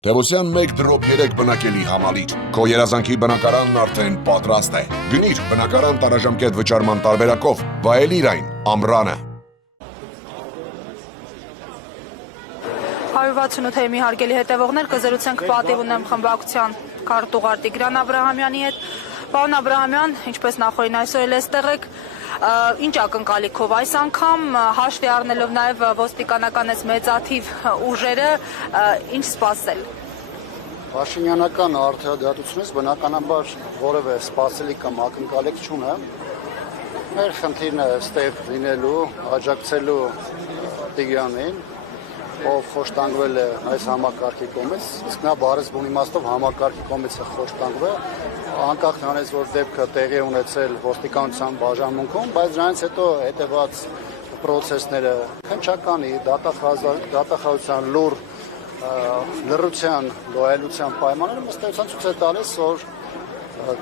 Տևոսյան 1 դրոպ 3 բնակելի համալիր։ Քո երազանքի բնակարանն արդեն պատրաստ է։ Գնիր բնակարան տարաժամկետ վճարման տարբերակով, վայելիր այն ամռանը։ 168-ի մի հարգելի հետևողներ, կզրուցենք պատիվ ունեմ խմբակցության քարտուղար Տիգրան Աբրահամյանի հետ։ Պարոն Աբրահամյան, ինչպես նախորդ այսօր էլ էստեղ եք, ինչ ակնկալիքով այս անգամ հաշվի առնելով նաև ոստիկանական մեծաթիվ ուժերը, ինչ սպասել։ Փաշինյանական արդյադատությունից բնականաբար որևէ սպասելիք կամ ակնկալիք չունեմ։ Մեր խնդիրն է ստեղ լինելու, աջակցելու Տիգրանին, ով խոշտանգվել է այս համակարգի կողմից, իսկ նա բառեզբուն իմաստով համակարգի կողմից է խոշտանգվել, անկախ նրանից, որ դեպքը տեղի ունեցել ոստիկանության բաժանմունքում, բայց դրանից հետո հետևած պրոցեսները քննչականի, դատախազության լուր լռության, լոյալության պայմաններում ըստ էության ցույց է տալիս, որ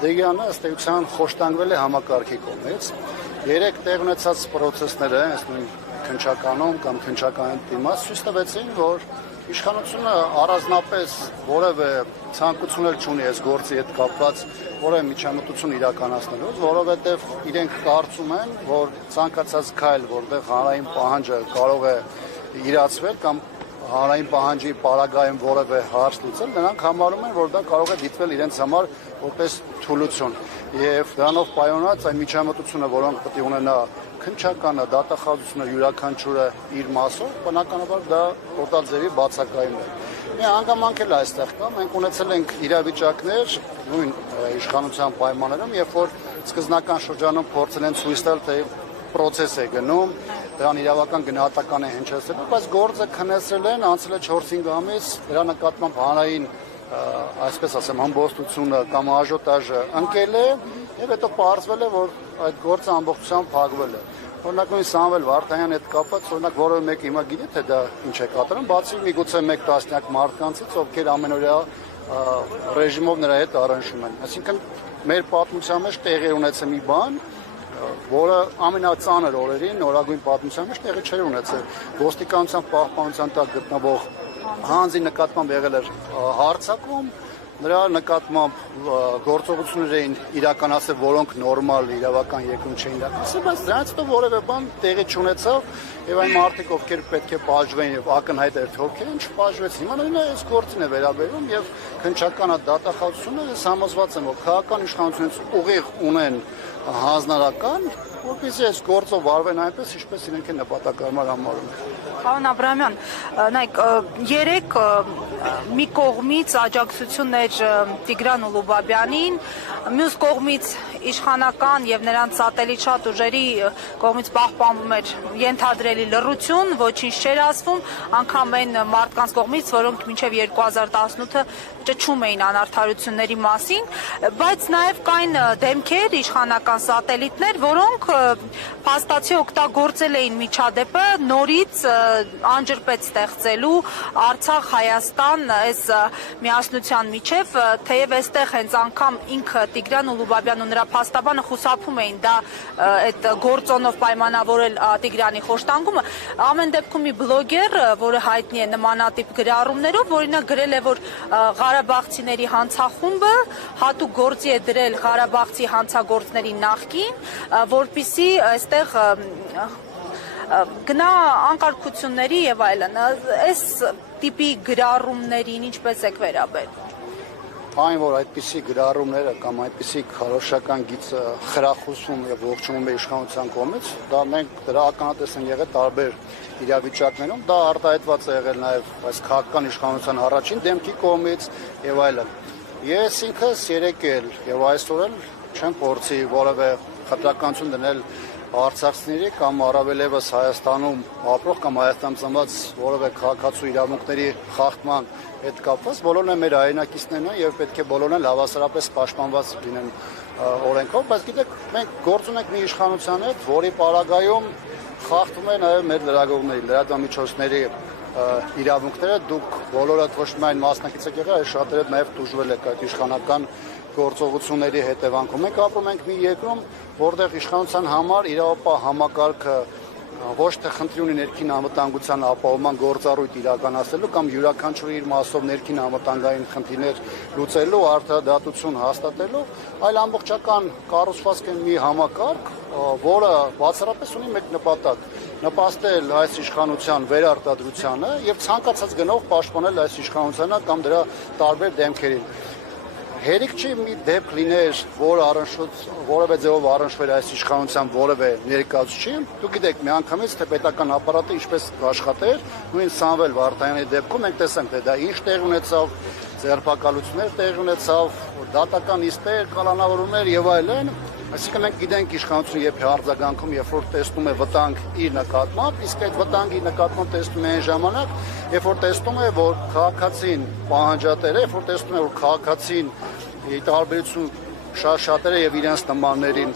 Տիգրանը ըստ էության խոշտանգվել է համակարգի կողմից։ Երեք տեղ ունեցած պրոցեսները, այս նույն քննչականում կամ քննչական դիմաց ցույց տվեցին, որ իշխանությունը առանձնապես որևէ ցանկություն չունի այս գործի հետ կապված որևէ միջամտություն իրականացնելու, որովհետև իրենք կարծում են, որ ցանկացած քայլ, որտեղ հանրային պահանջը կարող է իրացվել կամ հանրային պահանջի պարագայում որևէ հարց լուծել, նրանք համարում են, որ դա կարող է դիտվել իրենց համար որպես թուլություն։ Եվ դրանով պայմանված այն միջամտությունը, որոնք պետք է ունենա քննչականը, դատախազությունը յուրաքանչյուրը իր մասով, բնականաբար դա տոտալ ձևի բացակայում է։ Մի հանգամանք էլ այստեղ կա, մենք ունեցել ենք իրավիճակներ նույն իշխանության պայմաններում, երբ որ սկզբնական շրջանում փորձել են ցույց տալ, թե պրոցես է գնում, դրան իրավական գնահատական է հնչեցրել, բայց գործը քննեցրել են, անցել է 4-5 ամիս, դրա նկատմամբ հանրային, այսպես ասեմ, ամբողջությունը կամ աժոտաժը ընկել է, եւ հետո պարզվել է, որ այդ գործը ամբողջությամբ փակվել է։ Օրինակ նույն Սամվել Վարդանյանի հետ կապված, օրինակ որևէ մեկը հիմա գիտի, թե դա ինչ է կատարում, բացի միգուցե 1 տասնյակ մարդկանցից, ովքեր ամենօրյա ռեժիմով նրա հետ առնչվում են։ Այսինքն մեր պատմության մեջ տեղի ունեցել մի բան, որը ամենածանր օրերին նորագույն պատմության մեջ տեղի չէր ունեցել։ Ոստիկանության պահպանության տակ գտնվող հանձի նկատմամբ եղել էր հարձակում, նրա նկատմամբ գործողություններ էին իրականացել, որոնք նորմալ իրավական երկրում չէին իրականացել, բայց դրանից հետո որևէ բան տեղի չունեցավ, եւ այն մարդիկ, ովքեր պետք է բաժվեին եւ ակնհայտ էր թե ովքեր են, չբաժվեցին։ Հիմա նույնը այս գործին է վերաբերում եւ քննչականը դատախազությունը ես համոզված եմ, որ քաղաքական իշխանությունից ուղիղ ունեն հանձնարարական, որպեսզի այս գործով վարվեն այնպես, ինչպես իրենք են նպատակարար համարում։ Պարոն Աբրահամյան, նայեք, երեք մի կողմից աջակցություններ Տիգրան Ուլուբաբյանին, մյուս կողմից իշխանական եւ նրանց սատելիտ շատ ուժերի կողմից պահպանվում էր ենթադրելի լռություն, ոչինչ չէր ասվում, անգամ այն մարդկանց կողմից, որոնք մինչեւ 2018-ը ճչում էին անարդարությունների մասին, բայց նաեւ կային դեմքեր, իշխանական սատելիտներ, որոնք փաստացի օգտագործել էին միջադեպը նորից անջրպետ ստեղծելու Արցախ, Հայաստան այս միասնության միջև, թեև այստեղ հենց անգամ ինքը Տիգրան Ուլուբաբյանն ու նրա փաստաբանը խուսափում էին դա այդ գործոնով պայմանավորել Տիգրանի խոշտանգումը, ամեն դեպքում մի բլոգեր, որը հայտնի է նմանատիպ գրառումներով, օրինակ գրել է, որ Ղարաբաղցիների հանցախումբը հատուկ գործի է դրել Ղարաբաղցի հանցագործների նախկին, որպիսի այստեղ գնա անկարգությունների եւ այլն, այս տիպի գրառումներին ինչպես եք վերաբերվում։ Այն, որ այդպիսի գրառումները կամ այդպիսի քարոշչական գիծը խրախուսում եւ ողջունում է իշխանության կողմից, դա մենք դրա ականատես են եղել տարբեր իրավիճակներում, դա արտահայտված է եղել նաեւ այս քաղաքական իշխանության առաջին դեմքի կողմից եւ այլն։ Ես ինքս երեք էլ եւ այսօր էլ չեմ փորձի որևէ խտրականություն դնել արցախցիների կամ առավելևս Հայաստանում ապրող կամ Հայաստանում ծնված որևէ քաղաքացու իրավունքների խախտման հետ կապված, բոլորն են մեր հայրենակիցներն են եւ պետք է բոլորն էլ հավասարապես պաշտպանված լինեն օրենքով, բայց գիտեք, մենք գործ ունենք մի իշխանության հետ, որի պարագայում խախտում է նաեւ մեր լրագրողների, լրատվամիջոցների իրավունքները, դուք բոլորդ ոչ միայն մասնակից եք եղել, այլ շատերը նաեւ դժվել եք այդ իշխանական գործողությունների հետևանքով։ Մենք ապրում ենք մի երկրում, որտեղ իշխանության համար իրավապահ համակարգը ոչ թե խնդրի ունի ներքին անվտանգության ապահովման գործառույթ իրականացնելու կամ յուրաքանչյուր իր մասով ներքին անվտանգային խնդիրներ լուծելու, արդարադատություն հաստատելու, այլ ամբողջական կառուցվածք է մի համակարգ, որը բացառապես ունի մեկ նպատակ՝ նպաստել այս իշխանության վերարտադրությանը եւ ցանկացած գնով պաշտպանել այս իշխանությանը կամ դրա տարբեր դեմքերին։ Հերիք չի մի դեպք լիներ, որ որևէ ձևով առնչվեր այս իշխանության որևէ ներկայացուցիչ։ Դուք գիտեք, միանգամից թե պետական ապարատը ինչպես աշխատեր, նույն Սամվել Վարդանյանի դեպքում մենք տեսանք, թե դա ինչ տեղ ունեցավ, ձերբակալություններ տեղ ունեցավ, դատական իստեր, կալանավորումներ եւ այլն։ Այսինքն մենք գիտենք իշխանությունը երբ արձագանքում, երբ որ տեսնում է վտանգ իր նկատմամբ, իսկ այդ վտանգի նկատմամբ տեսնում է այն ժամանակ, երբ որ տեսնում է, որ քաղաքացին պահանջատեր է, երբ որ տեսնում է, որ քաղաքացին ի տարբերություն շատերը եւ իրենց նմաններին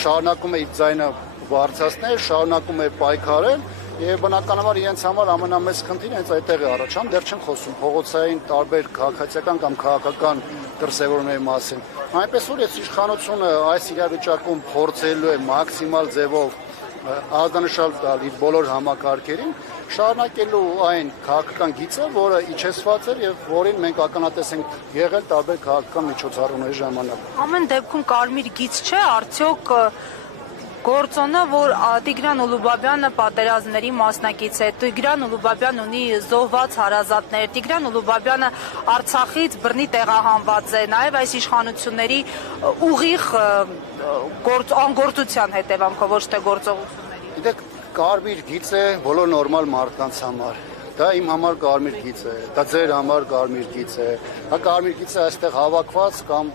շարունակում է իր ձայնը բարձրացնել, շարունակում է պայքարել եւ բնականաբար իրենց համար ամենամեծ խնդիրը հենց այդտեղ է առաջանում, դեռ չեն խոսում փողոցային տարբեր քաղաքացիական կամ քաղաքական դրսևորումների մասին։ Այնպես որ այս իշխանությունը այս իրավիճակում փորձելու է մաքսիմալ ձևով ազդանշալ տալ իր բոլոր համակարգերին, շարունակելու այն քաղաքական գիծը, որը իջեցված էր եւ որին մենք ականատես ենք եղել տարբեր քաղաքական միջոցառումների ժամանակ։ Ամեն դեպքում կարմիր գիծ չէ, արդյոք գործոնը, որ Տիգրան Ուլուբաբյանը պատերազմների մասնակից է, Տիգրան Ուլուբաբյան ունի զոհված հարազատներ, Տիգրան Ուլուբաբյանը Արցախից բռնի տեղահանված է, նաև այս իշխանությունների ուղիղ անգործության հետևանքով, ոչ թե գործողությունների։ Գիտեք, կարմիր գիծ է բոլոր նորմալ մարդկանց համար։ Դա իմ համար կարմիր գիծ է, դա ձեր համար կարմիր գիծ է, դա կարմիր գիծ է այստեղ հավաքված կամ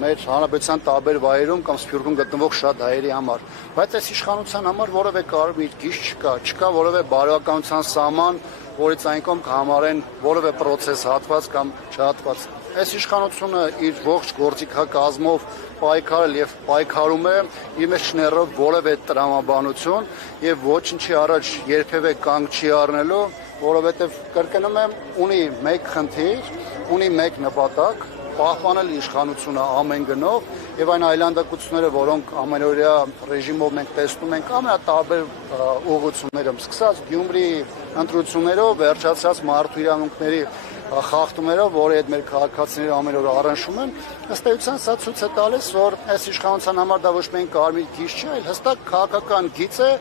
մեր հանրապետության տարբեր վայրերում կամ Սփյուռքում գտնվող շատ հայերի համար, բայց այս իշխանության համար որևէ կարմիր գիծ չկա որևէ բարոյականության սահման, որից այն կողմ կհամարեն որևէ process հատված կամ չհատված։ Այս իշխանությունը իր ողջ գործիքակազմով պայքարել եւ պայքարում է իր մեջ չներով որևէ տրամաբանություն եւ ոչինչի առաջ երբեւե կանգ չի առնելու, որովհետեւ կրկնում եմ, ունի մեկ խնդիր, ունի մեկ նպատակ՝ պահպանել իշխանությունը ամեն գնով եւ այն այլանդակությունները, որոնք ամենօրյա ռեժիմով մենք տեսնում ենք ամենատարբեր ուղղություններում, սկսած Գյումրի ընտրություններով, վերջացած մարդու իրավունքների խախտումներով, որի հետ մեր քաղաքացիները ամեն օր առնչվում են, ըստ էության սա ցույց է տալիս, որ այս իշխանության համար դա ոչ միայն կարմիր գիծ չէ, այլ հստակ քաղաքական գիծ է,